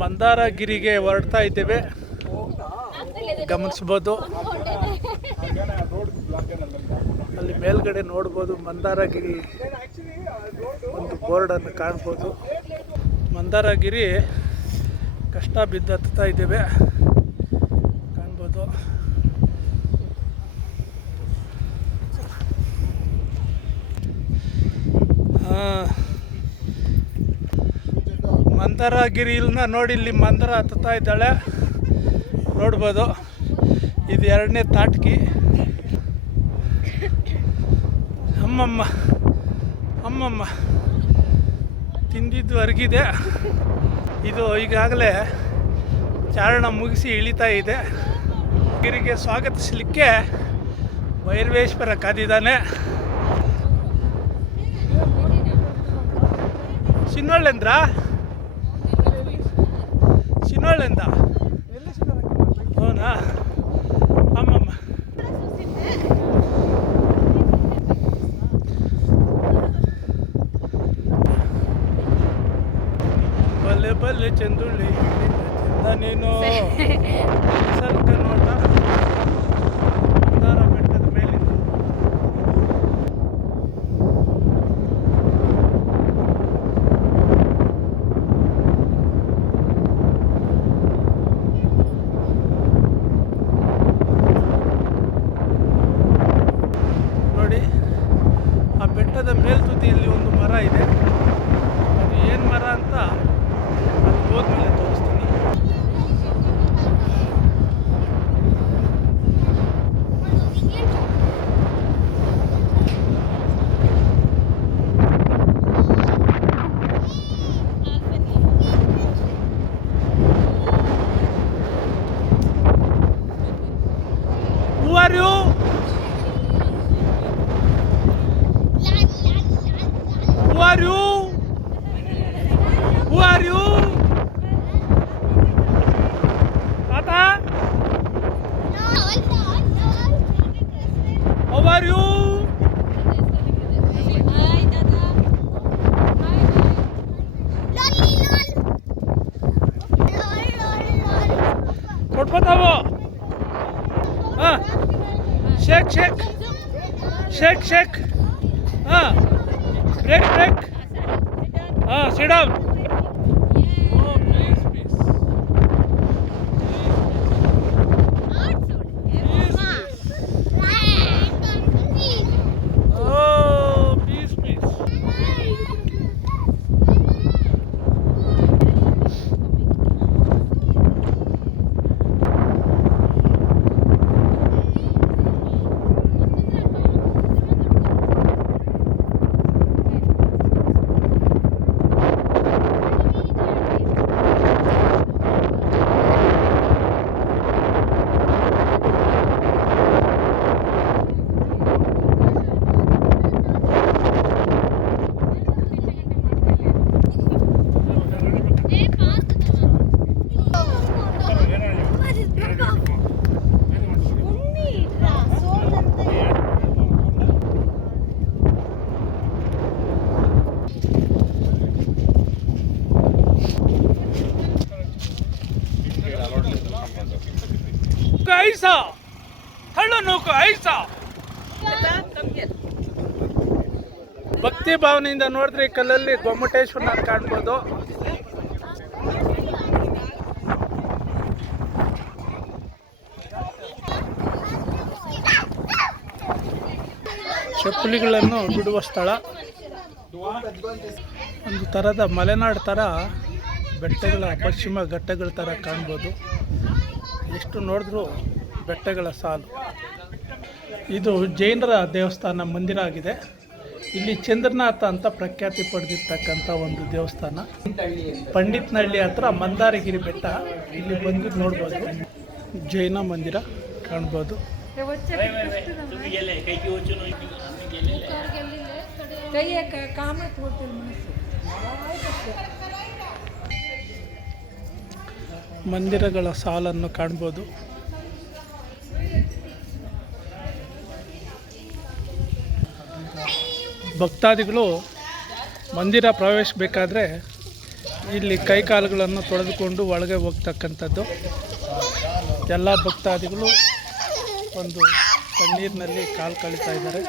ಮಂದಾರಗಿರಿಗೆ ಹೊರಡ್ತಾ ಇದ್ದೇವೆ, ಗಮನಿಸ್ಬೋದು. ಅಲ್ಲಿ ಮೇಲ್ಗಡೆ ನೋಡ್ಬೋದು ಮಂದಾರಗಿರಿ ಒಂದು ಬೋರ್ಡನ್ನು ಕಾಣ್ಬೋದು. ಮಂದಾರಗಿರಿ ಕಷ್ಟ ಬಿದ್ದು ಹತ್ತಾ ಇದ್ದೇವೆ, ಕಾಣ್ಬೋದು. ಮಂದಾರಗಿರಿನ ನೋಡಿ, ಇಲ್ಲಿ ಮಂದಾರ ಹತ್ತುತ್ತಾ ಇದ್ದಾಳೆ, ನೋಡ್ಬೋದು. ಇದು 2ನೇ ತಾಟ್ಕಿ. ಅಮ್ಮಮ್ಮ ತಿಂದಿದ್ದು ಅರಗಿದೆ. ಇದು ಈಗಾಗಲೇ ಚಾರಣ ಮುಗಿಸಿ ಇಳಿತಾ ಇದೆ. ಗಿರಿಗೆ ಸ್ವಾಗತಿಸಲಿಕ್ಕೆ ಭೈರವೇಶ್ವರ ಕಾದಿದ್ದಾನೆ. ಶಿನ್ನೊಳ್ಳೆಂದ್ರ ಹೌನಾ? ಅಮ್ಮಮ್ಮ ಬಲ್ಲೆ ಬಲ್ಲೆ ಚಂದುಳ್ಳಿ ಚಂದ ನೀನು ಸ್ವಲ್ಪ ನೋಡ ಮಂದಾರ ಬೆಟ್ಟದ ಮೇಲಿಂದ. ನೋಡಿ, ಆ ಬೆಟ್ಟದ ಮೇಲ್ತುದಿಯಲ್ಲಿ ಒಂದು ಮರ ಇದೆ. ಅದು ಏನು ಮರ ಅಂತ ಅದು ಹೋದ್ಮೇಲೆ ತೋರಿಸ್ತೀನಿ. Who are you? Who are you? Who are you? Tata? How are you? Hi, Tata. Hi, ಕೊಟ್ಬತ್ತಾವು. ಹಾಂ, ಶೇಕ್ ಶೇಕ್ ಶೇಕ್ ಶೇಕ್. ಹಾಂ, ಬ್ರೇಕ್ ಬ್ರೇಕ್. ಹಾಂ, ಸಿಟ್ ಡೌನ್. ಐಸ ಹಳ್ಳ ನೂಕು ಐಸ. ಭಕ್ತಿ ಭಾವನೆಯಿಂದ ನೋಡಿದ್ರೆ ಈ ಕಲ್ಲಲ್ಲಿ ಗೊಮ್ಮಟೇಶ್ವರನ ಕಾಣ್ಬೋದು. ಚಪ್ಪಲಿಗಳನ್ನು ಬಿಡುವ ಸ್ಥಳ. ಒಂದು ಥರದ ಮಲೆನಾಡು ಥರ ಬೆಟ್ಟಗಳ ಪಶ್ಚಿಮ ಘಟ್ಟಗಳ ಥರ ಕಾಣ್ಬೋದು. ಎಷ್ಟು ನೋಡಿದ್ರೂ ಬೆಟ್ಟಗಳ ಸಾಲು. ಇದು ಜೈನರ ದೇವಸ್ಥಾನ ಮಂದಿರ ಆಗಿದೆ. ಇಲ್ಲಿ ಚಂದ್ರನಾಥ ಅಂತ ಪ್ರಖ್ಯಾತಿ ಪಡೆದಿರ್ತಕ್ಕಂಥ ಒಂದು ದೇವಸ್ಥಾನ. ಪಂಡಿತ್ನಹಳ್ಳಿ ಹತ್ರ ಮಂದಾರಗಿರಿ ಬೆಟ್ಟ. ಇಲ್ಲಿ ಬಂದು ನೋಡ್ಬೋದು. ಜೈನ ಮಂದಿರ ಕಾಣ್ಬೋದು. ಮಂದಿರಗಳ ಸಾಲನ್ನು ಕಾಣ್ಬೋದು. ಭಕ್ತಾದಿಗಳು ಮಂದಿರ ಪ್ರವೇಶಿಸಬೇಕಾದ್ರೆ ಇಲ್ಲಿ ಕೈಕಾಲುಗಳನ್ನು ತೊಳೆದುಕೊಂಡು ಒಳಗೆ ಹೋಗ್ತಕ್ಕಂಥದ್ದು. ಎಲ್ಲ ಭಕ್ತಾದಿಗಳು ಒಂದು ತಣ್ಣೀರಿನಲ್ಲಿ ಕಾಲು ಕಳೀತಾ ಇದ್ದಾರೆ.